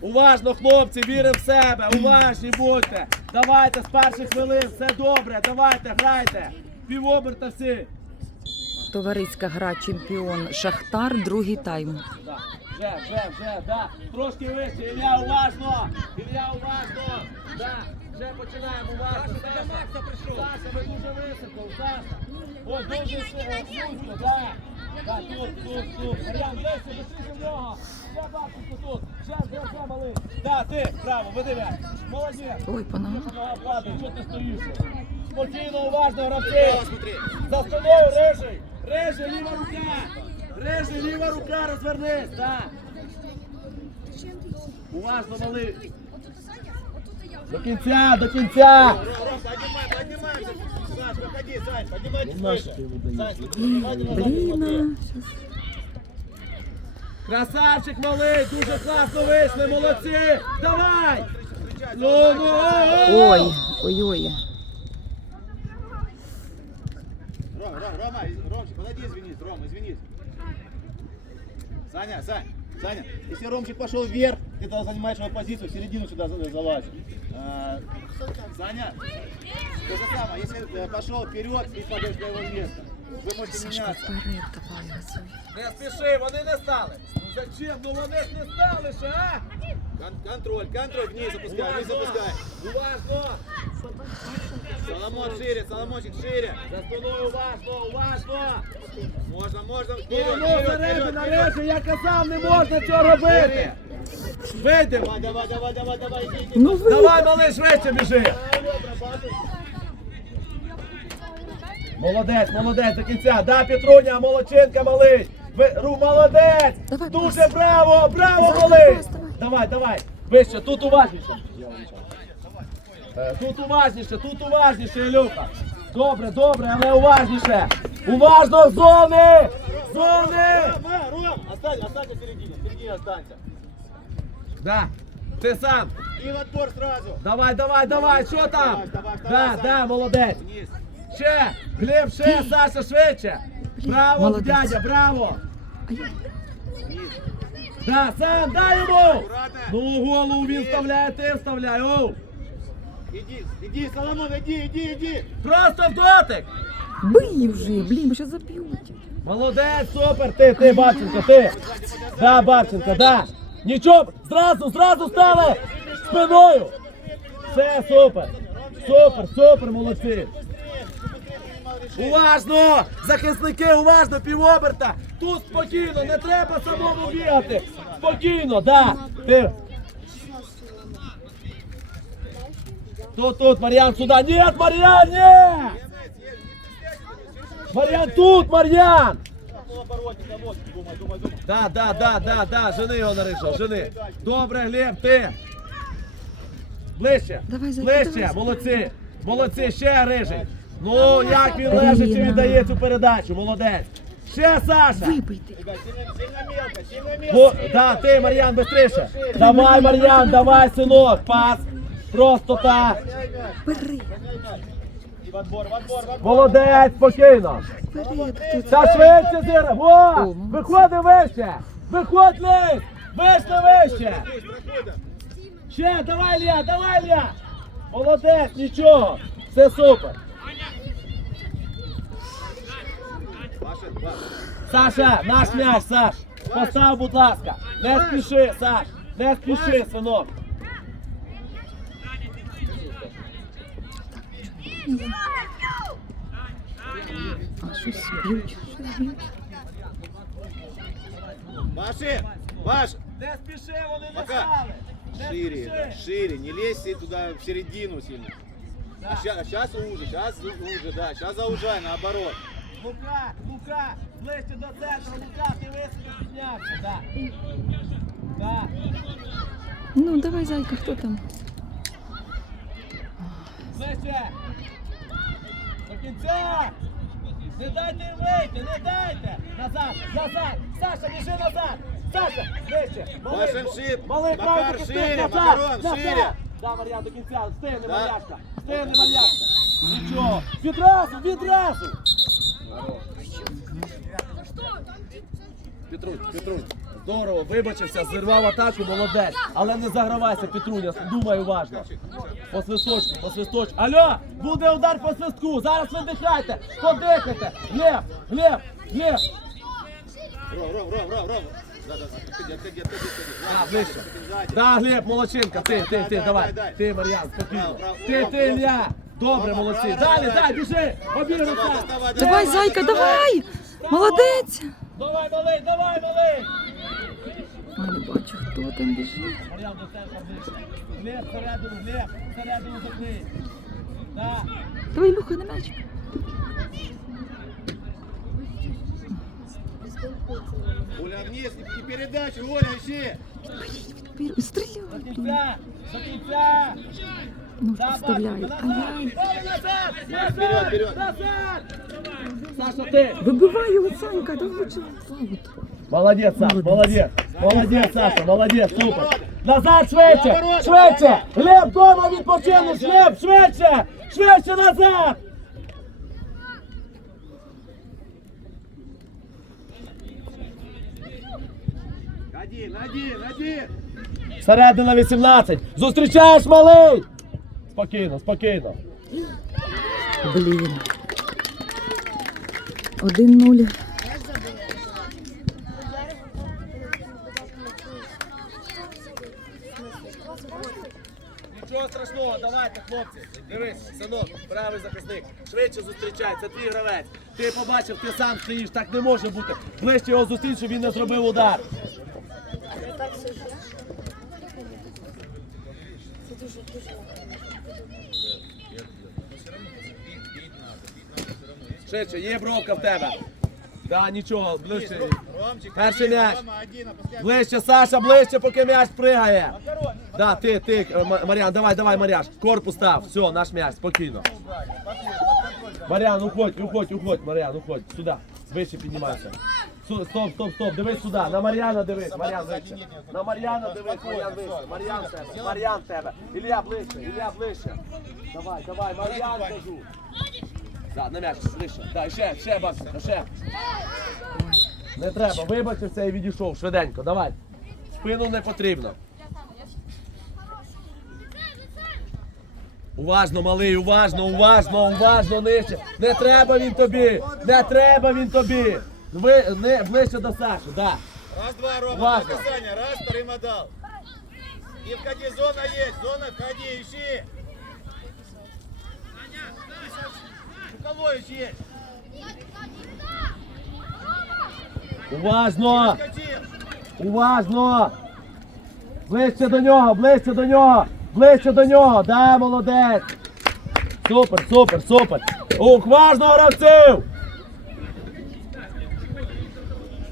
Уважно, хлопці, віримо в себе, уважні будьте. Давайте з перших хвилин, все добре, давайте, грайте. Півоберта всі. Товариська гра чемпіон Шахтар, другий тайм. Да, вже, вже, вже, да. Трошки вище, Ілля, уважно! Ілля, уважно! Да, вже починаємо, уважно. Саша, Саша, ви дуже високо, Саша. О, дуже високо, да. Да, тут, тут, тут. Мар'ян, дивися, дивися в нього. Да, ти, право, веди м'яч. Молодець. Ой, падає, що ти стоїш? Спокійно, уважно, гравці. За спиною, рижий. Рижий, ліва рука. Рижий, ліва рука, розвернись, так. Уважно, малий. До кінця, до кінця. Ром, поднимай. Саш, выходи, Сань, поднимайтесь выше. Сань, Блін. Красавчик малий, дуже класно вийшли, молодці. Давай. Ну, ну. Ой, ой-ой. Ром, Ром, Рома, Ромчик, подойди, извинись, Ром, извинись. Саня, Сань, Саня, если Ромчик пошел вверх, ты тогда занимаешь его позицию, в середину сюда за- залазь. А, Саня, то же самое, если э, пошел вперед, ты падаешь на его место. Сашка, вперед давай, газуй. Не спіши, вони не стали. Ну зачем? Ну вони ж не стали ще, а? Кон- контроль, контроль, вниз опускай, вниз опускай. Уважно! Соломон шире, Соломончик шире. За спиною уважно, уважно! Можно, можно, Ну, вперед, ну, вперед, вперед, вперед, нарешті, я казав, не можна цього робити! Вийдемо! Давай, давай, давай, давай, давай, иди, иди. Ну ви. Давай, малий, швидше біжи! Молодець, молодець, до кінця. Да, Петруня, молодчинка, малий. Ви, Ру, молодець! Давай, Дуже пас. браво, браво, малий! давай. Давай, давай. Вище, тут уважніше. Е, Тут уважніше, тут уважніше, Ілюха. Добре, добре, але уважніше. Уважно, зони! Зони! Ром, останься, в середине останься. Да. Ти сам. И в отбор сразу. Давай, давай, давай, що там? Давай, давай, Да, давай, да, молодець. Вниз. Ще, Глеб, ще, Саша, швидше. Браво, молодець. дядя, браво. Да, сам, дай йому. Ну, голову він вставляє, ти вставляй. Оу. Иди, иди, Соломон, иди, иди, иди. Просто в дотик. Бий вже, блін, зараз заб'ють. Молодець, супер, ти, ти, Бабченко, ти. Да, Бабченко, да. Нічого, зразу, зразу стали спиною. Все, супер. Супер, супер, молодці. Уважно! Захисники, уважно, півоберта! Тут спокійно, не треба самому бігати! Спокійно, да! Ти... Тут, тут, Мар'ян, сюди! Нет, Мар'ян, ні! Мар'ян, тут, Мар'ян! Да, да, да, да, да, жени його Нариша, жени. Добре, Глеб, ти. Ближче, Давай, ближче, давай, молодці, молодці, ще рижий. Ну, як він лежить і віддає цю передачу, молодець. Ще Саша. Вибийте. Бо, да, ти, Мар'ян, быстріше. Давай, Мар'ян, давай, синок, пас. Просто так. Бери. Молодець, спокійно. Та швидше, Зіра. Во! Виходи вище. Виходь вниз. Вийшли вище. Ще, давай, Ля, давай, Ля! Молодець, нічого. Все супер. Саша, наш м'яч, Саш. Постав, будь ласка. Не спіши, Саш. Не спіши, синок. А, щось б'ють. Щось б'ють. Не спіши, вони не Пока. стали. Не шире, спіши. да, шире, не лезь туда в середину сильно. А сейчас, уже, сейчас уже, да, сейчас заужай, наоборот. Лука, Лука, ближче до центру, Лука, ти високо піднявся, так. Так. Ну, давай, зайка, хто там? Ближче! До кінця! Не дайте їм вийти, не дайте! Назад, назад! Саша, біжи назад! Саша, ближче! Машин шип, малий Макар правий захисник, шире, назад, Макарон назад! шире. Да, Мар'ян, до кінця, стигни, Да. Мар'яшка! Стигни, Мар'яшка! Нічого! Відразу, відразу! Петрусь, Петрусь, Здорово, вибачився, зірвав атаку, молодець. Але не загравайся, Петруня, думай уважно. По свисточку, по свисточку. Алло, буде удар по свистку. Зараз видихайте, подихайте. Глеб, Глеб, Глеб. Ром, Ром, Ром, Ром, Ром. Да, ближче. Да, Глеб, молодчинка, ти, ти, ти, давай. Ти, Мар'ян, спокійно. Ти, ти, Ілля. Добре, молодці. Далі, дай, біжи. Доставай, Давай, зайка, давай! Молодець! Давай, малий, давай, малий. А не бачу, хто там біжить. Мар'ян, до центра ближче. Глеб, всередину, Глеб, всередину закрий. Да. Давай, Люха, на м'яч. Оля, вниз, и передачу, Оля, ищи. Пір- До Стріляй. кінця, до кінця. Ну, Да, вставляй. Бачка, Ай-яй. назад. Назад, назад, Вперед, вперед. назад. Саша, ти. Вибивай його, Санька, да лучше. Молодець, Саш, Молодець. Саша, молодець, супер. Назад, швидше, швидше. Глеб, дома відпочинеш, Глеб, швидше, швидше назад. Один, один, один. Середина 18. Зустрічаєш, малий. Спокійно, спокійно. Блін. Один нуль. Нічого страшного, давайте, хлопці. Дивись, синок, правий захисник. Швидше зустрічай, це твій гравець. Ти побачив, ти сам стоїш, так не може бути. Ближче його зустріч, щоб він не зробив удар. Швидше, є бровка в тебе. Да, нічого, ближче. Перший м'яч. Ближче, Саша, ближче, поки м'яч пригає. Да, ти, ти, М- Мар'ян, давай, давай, Мар'яш. Корпус став. Все, наш м'яч, спокійно. Мар'ян, уходь, уходь, уходь, Мар'ян, уходь. Сюди. Вище піднімайся. Су- Стоп, стоп, стоп, дивись сюди. На Мар'яна дивись, Мар'ян вище. На Мар'яна дивись, Мар'ян вище. Мар'ян тебе, Мар'ян тебе. Ілля ближче, Ілля ближче. Давай, давай, Мар'ян кажу. Да, на м'яч, ближче. Да, ще, ще, бабця, ще. Не треба, вибачився і відійшов швиденько, давай. Спину не потрібно. Уважно, малий, уважно, уважно, уважно нижче. Не треба він тобі! Не треба він тобі! Ви не ближче до Саші, да. Раз, два, Рома, Важно. только Саня, раз, вторым отдал. И входи, зона есть, зона, входи, ищи. Шукалович есть. Уважно! Уважно! Ближче до нього, ближче до нього! Ближче до нього! Да, молодець! Супер, супер, супер! Уважно, гравців!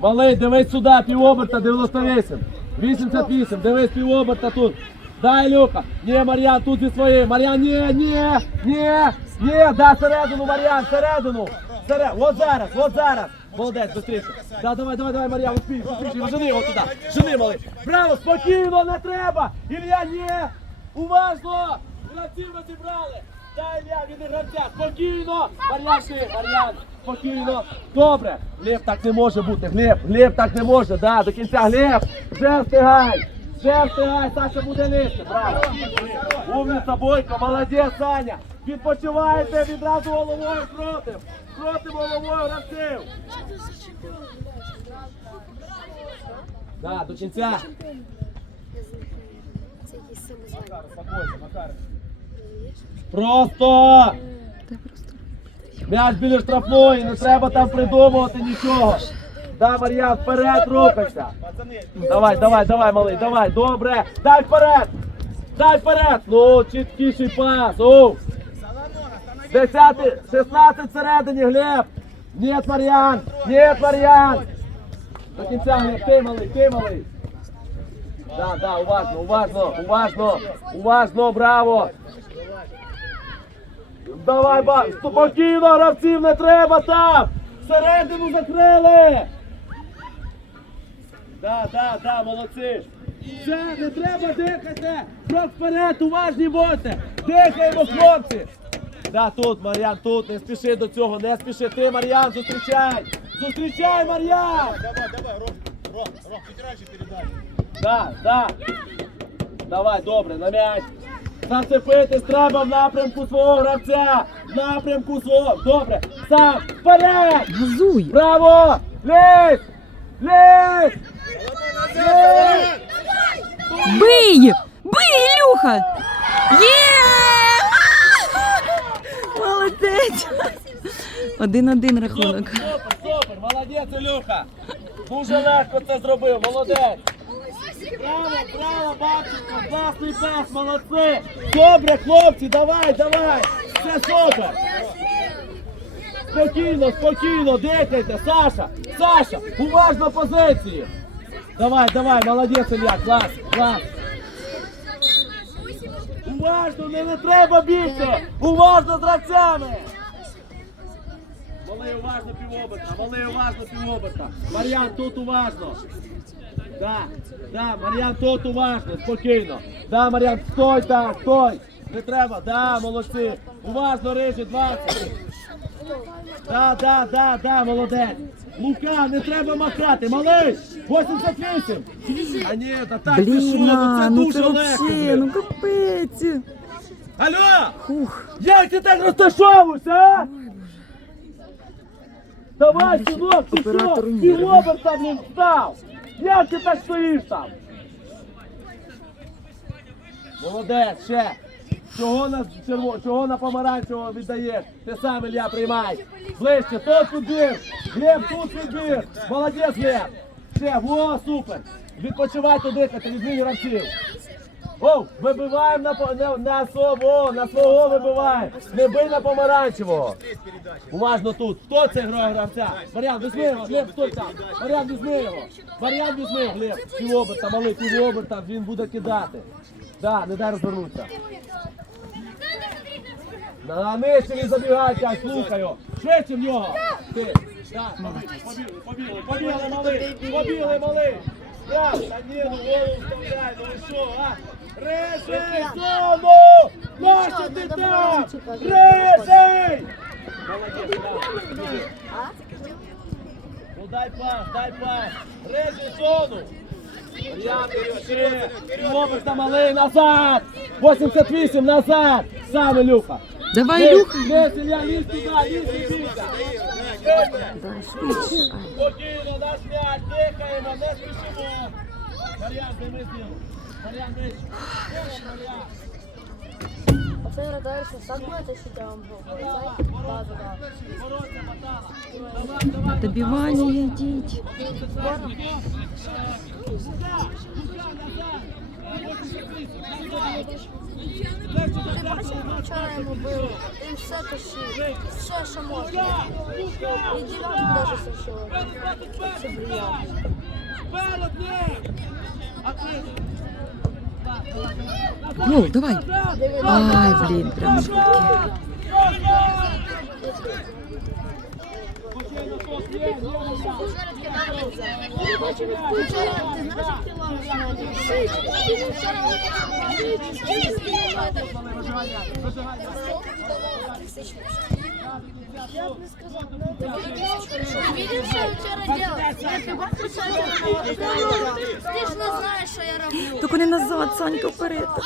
Малий, дивись сюди, півоберта 98. 88, дивись півоберта тут. Дай, Люка. Ні, Мар'ян, тут зі своєю. Мар'ян, ні, ні, ні, ні, да, середину, Мар'ян, середину. Серед... От зараз, от зараз. Молодець, быстріше. Да, давай, давай, давай, Мар'ян, успій, успій, жени його туди. Жени, малий. Браво, спокійно, не треба. Ілля, ні. Уважно. Гравців розібрали. Дай, Ілля, від гравця. Спокійно. Мар'ян, ти, Мар'ян. Спокійно. Добре. Глеб, так не може бути. Глеб, Глеб, так не може. Да, до кінця. Глеб, вже встигай. Встигай, Саша буде нижче. Браво. Умниця, Бойко, молодець, Саня. Відпочиваєте відразу головою проти. Проти головою гравців. Да, до кінця. Просто. Просто. М'яч біля штрафної, не треба там придумувати нічого. Да, Мар'ян, вперед рухайся. Давай, давай, давай, малий, давай, добре. Дай вперед. Дай вперед. Ну, чіткіший пас. Оу. Десятий, 16 всередині, Глеб. Нет, Мар'ян. Нет, Мар'ян. До кінця, Глеб, ти малий, ти малий. Да, да, уважно, уважно, уважно, уважно, браво. Давай, ба, спокійно, гравців не треба там. Всередину закрили. Да, да, да, молодці. Все, не треба дихати. Крок вперед, уважні будьте. Дихаємо, хлопці. Да, тут, Мар'ян, тут, не спіши до цього, не спіши. Ти, Мар'ян, зустрічай. Зустрічай, Мар'ян. давай, давай, Ром. Ром, Ром, чуть раньше передай. Да, да. Давай, добре, на м'яч. Зацепитись треба в напрямку свого гравця. В напрямку свого. Добре. Сам. Вперед! Газуй! Браво! Лізь! Лізь! Бий! Бий, Ілюха! Є! Молодець! Один-один рахунок. Супер, супер, молодець, Ілюха. Дуже легко це зробив, молодець. Браво, браво, Бабченко, класний пас, молодці. Добре, хлопці, давай, давай. Все супер. Спокійно, спокійно, дихайте, Саша, Саша, уважно позиції. Давай, давай, молодець, Ілля, клас, клас. Уважно, не, не треба бігти! Уважно з гравцями! Малий уважно півоберта, малий уважно півоберта. Мар'ян, тут уважно. Да, да, Мар'ян, тут уважно, спокійно. Да, Мар'ян, стой так, стой. Не треба, да, молодці. Уважно, рижі, 20. Да, да, да, да, молодець. Лука, не треба махати, малий! 88! А ні, та так, ти що, ну це ну дуже легко. блін. ну капець. Алло! Фух. Як ти так розташовуєшся, а? Давай, синок, ти що? Оператор Ти. Роберт там не встав! Як ти так стоїш там? Молодець, ще! Чого на черво, чого на помаранчевого віддаєш? Ти сам, Ілля, приймай! Ближче, тут відбір! Глеб, тут відбір! Молодець, Глеб! Ще, во, супер! Відпочивайте дихати, візьми гравців! Оу, вибиваємо на, на, на свого, на свого вибиваємо. Не бий на помаранчевого. Уважно тут. Хто це грав гравця? Мар'ян, візьми його, Глеб, стой там. Мар'ян, візьми його. Мар'ян, візьми, Глеб. Півоберта, малий, півоберта, він буде кидати. Да, не дай розвернутися. На нижче тягь, слухаю. Швидше в нього. Ти. Так, побігли, побігли, побігли, малий, побігли, малий. Так, та ні, ну голову вставляй, ну ви що, а? Режий зону! Нащо ти там? Режий! Молодець, так. Ну дай пас, дай пас. Режий зону. Я ще. Роберта малий назад. 88 назад. Сам Ілюха. Давай, Ілюха. Лізь, Ілля, лізь туди, лізь, не бійся. Давай швидше. Ай. Спокійно, наш м'яч, дихаємо, не спішимо. Мар'ян, займи зіл. Мар'ян, вище. Вище, Мар'ян. Оцей радається, так будете сюди вам Батала, Оцей? Добивання йдіть. Вчора йому били, він все тащив, все, що можна. І дев'ятку навіть сушили. Це бріян. Вперед, ним! А давай, давай. Ну, давай. Назад! Ай, блін, прям в руки. Видишь, что я вчера делал? Ты ж не знаешь, что я роблю. Тільки не назад, Санька, вперед. Ты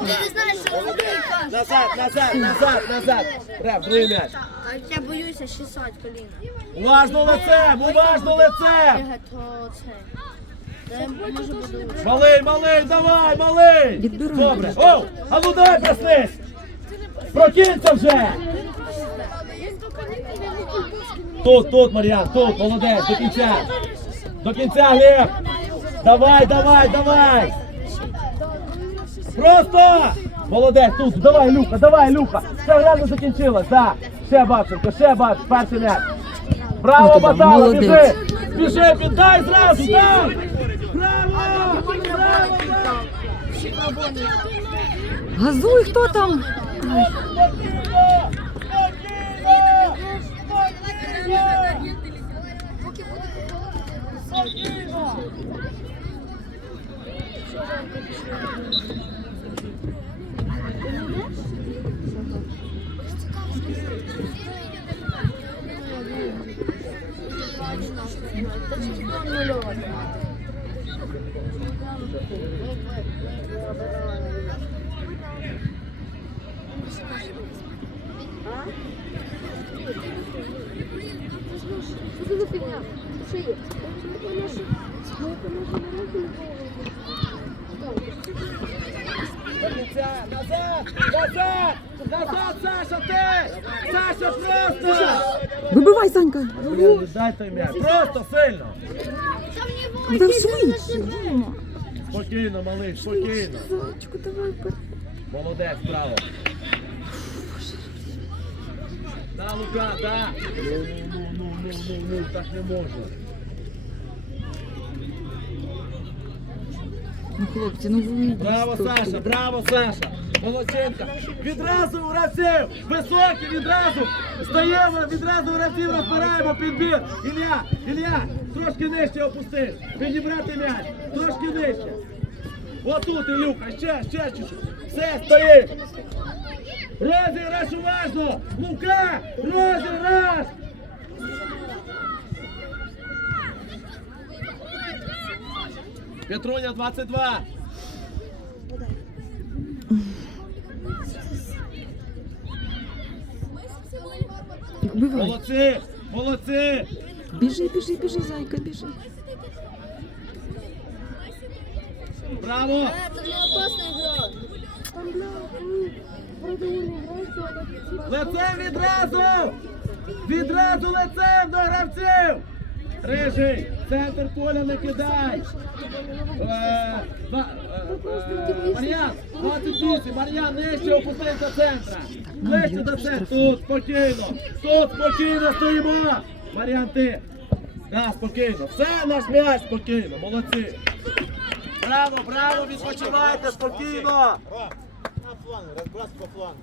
не знаешь, что я роблю. Назад, назад, назад, назад. Реб, другий м'яч. А я боюсь щесать коліна. Уважно лицем, уважно лицем. То це. Може буду. Малий, малий, давай, малий. Добре. О, а ну давай проснись. Прокинься вже. Тут, тут, Мар'ян, тут, молодець, до кінця. До кінця, Глеб. Давай, давай, давай. Просто. Молодець, тут, давай, Люха, давай, Люха. Ще гра не закінчилась, да. Ще Бабченко, ще бач, перший м'яч. Браво, От Батало, біжи. Біжи, піддай зразу, дай. Браво! Браво. Газуй, хто там? Ай. Спокійно! Нульова. Что за не голову. До кінця! Назад! Назад! Назад, Саша, ти! Саша, просто! Вибивай, Санька. Дай той м'яч. Просто сильно. Да швидше. Спокійно, малий, спокійно. Зайчику, давай. Молодець, браво. Да, Лука, да. Ну, ну, так не можна. Ну, хлопці, ну вийдіть. Браво. Саша, браво, Саша! Молодчинка! Відразу у гравців! Високі, відразу! Стаємо, відразу у гравців розбираємо підбір! Ілля, Ілля, трошки нижче опусти! Підібрати м'яч! Трошки нижче! Отут, Ілюха, ще, ще чуть-чуть! Все, стоїть! Розіграш уважно! Лука! Розіграш! Петруня 22! Вбивай. Молодці! Молодці! Біжи, біжи, біжи, зайка, біжи. Браво! Лицем відразу! Відразу лицем до гравців! Рижий! Центр поля не кидай! Е, е, е, Мар'ян! 28! Мар'ян, нижче опустись до центра! Нижче до центру! Тут спокійно! Тут спокійно стоїмо! Мар'ян, ти! Да, спокійно! Все наш м'яч спокійно! Молодці! Браво, браво! Відпочивайте спокійно! На разбрасывай по флангу.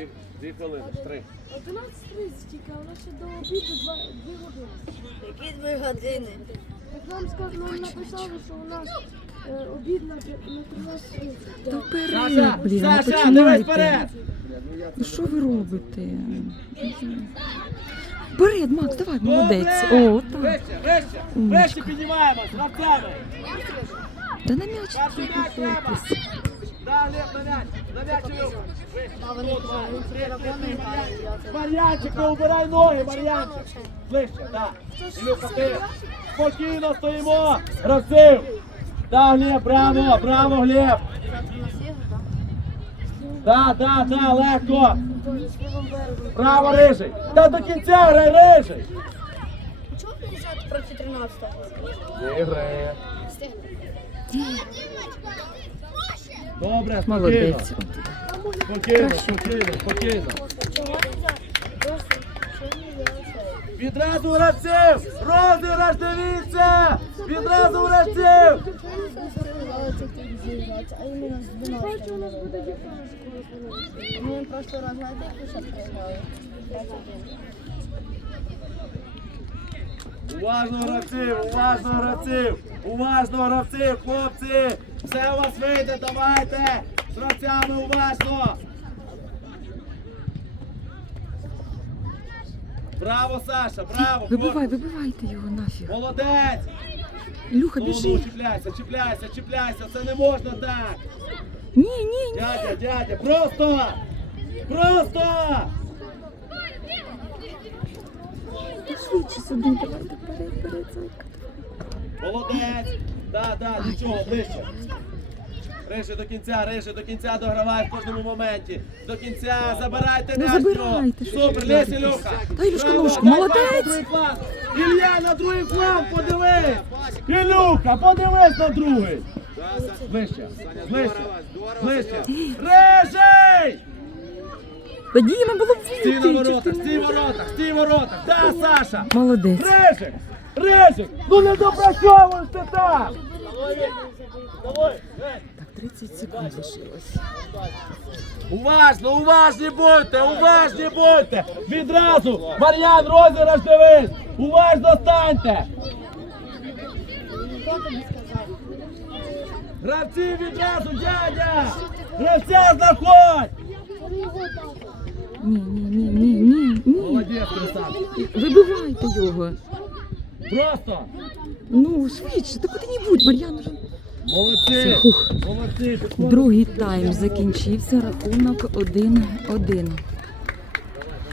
Дві, дві хвилини, три. 11.30 тільки, а у нас ще до обіду 2 години. Які дві години? Так нам сказано, нам написали, що у нас е, обід на пі- на 13.30. Та Да. вперед, Саша, блін, не Саша, дивись починайте. вперед! Ну що ви робите? Вперед, Макс, давай, молодець. О, так. Вище, вище, вище піднімаємо з. Та на м'яч м'яч треба. фокус. Да, Лев, на м'яч, на м'яч, Ілюха. Вище. А вони Тут, казали, Мар'ян, «Він телефон не знає, я це». Мар'янчик, не убирай ноги, Мар'янчик. Ближче, ти. Спокійно стоїмо. Гравців. Да, Глеб, браво, браво, Глеб. Да, да, да, легко. Браво, Рижий. Та до кінця грай, Рижий. Чого взяти проти 13-го? Не грає. Добре. Молодець. Спокійно, спокійно, спокійно. Відразу гравців! Розіграш, дивіться! Відразу гравців! А іменно з 12 у нас Ми просто розгадати пішов приграли. Уважно гравців, уважно гравців! Уважно гравців, хлопці! Все у вас вийде, давайте! З гравцями уважно! Браво, Саша, браво! Вибивай, хлопці. вибивайте його нафіг. Молодець! Ну, ну, біжи. чіпляйся, чіпляйся, чіпляйся, це не можна так! Ні, ні, ні. Дядя, дядя, просто! Просто! Швидше сюди, давайте вперед, зайка. Молодець! Да, да, нічого, ближче. Рижи до кінця, рижи до кінця догравай в кожному моменті. До кінця забирайте Ну, забирайте, Супер, лізь. Ілюха. Та, Ілюшка, дай молодець. пас на другий план. Ілля на другий план, подивись. Ілюха, подивись на другий. Ближче, ближче, ближче. Рижий! Та Діма було б Стій на воротах, стій в воротах, стій в воротах. Да, Саша. Молодець. Рижик! Рижик! Ну не допрацьовуєш ти так! Так, 30 секунд лишилось. Уважно, уважні будьте, уважні будьте! Відразу! Мар'ян, розіграш дивись! Уважно станьте! Гравці відразу, дядя! Гравця знаходь! Ні, ні, ні, ні, ні, ні. Молодець, красавчик. Вибивайте його. Просто. Ну, швидше, та куди-небудь, Мар'ян вже. Молодці. Фух. Молодці. Другий тайм закінчився, рахунок 1-1.